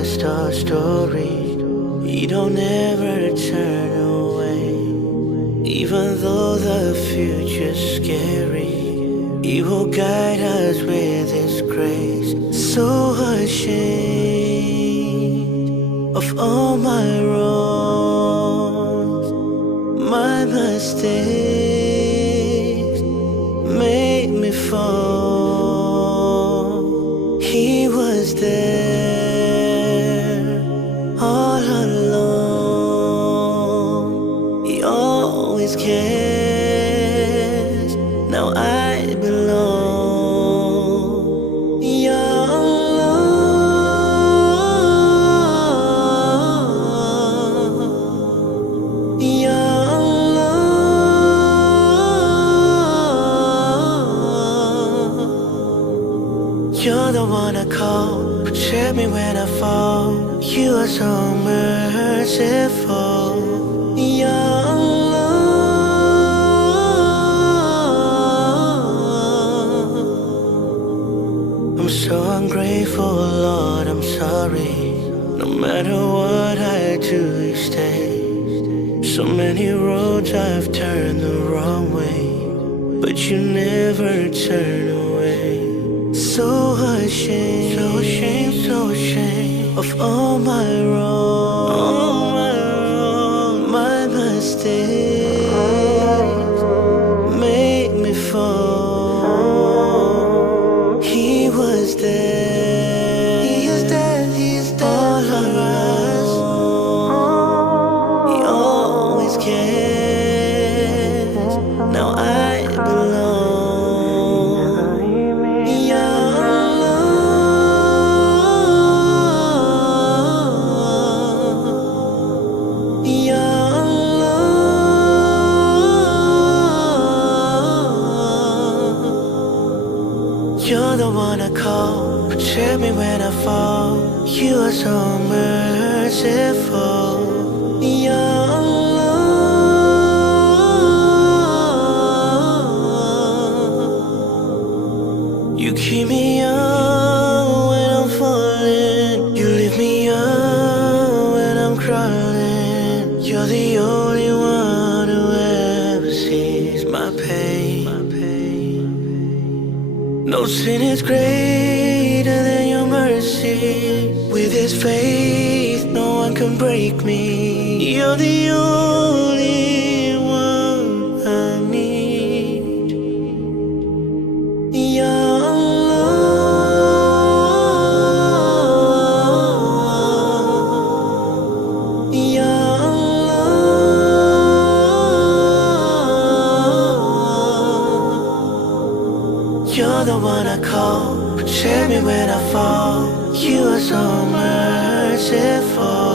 past our story. You don't ever turn away. Even though the future's scary, He will guide us with His grace. So ashamed of all my wrongs, my mistakes made me fall. He was there all along. He always cares. Now I belong. Ya Allah, Ya Allah. You're the one I call, protect me when I fall. You are so merciful. Ya Allah, I'm so ungrateful, Lord, I'm sorry. No matter what I do, you stay. So many roads I've turned the wrong way, but you never turn away. So ashamed, so ashamed, so ashamed of all my wrongs, my mistakes made me fall. He was there, He is there, He is there all around. He always cares. Now I belong. Ya Allah, Ya Allah. You're the one I call, protect me when I fall. You are so merciful. Ya Allah, you keep me young when I'm falling. You lift me up when I'm crawling. You're the only one who ever sees my pain. No sin is greater than your mercy. With His faith, no one can break me. You're the only one I need. Ya Allah, Ya Allah. You're the one I call, protect me when I fall. You are so merciful.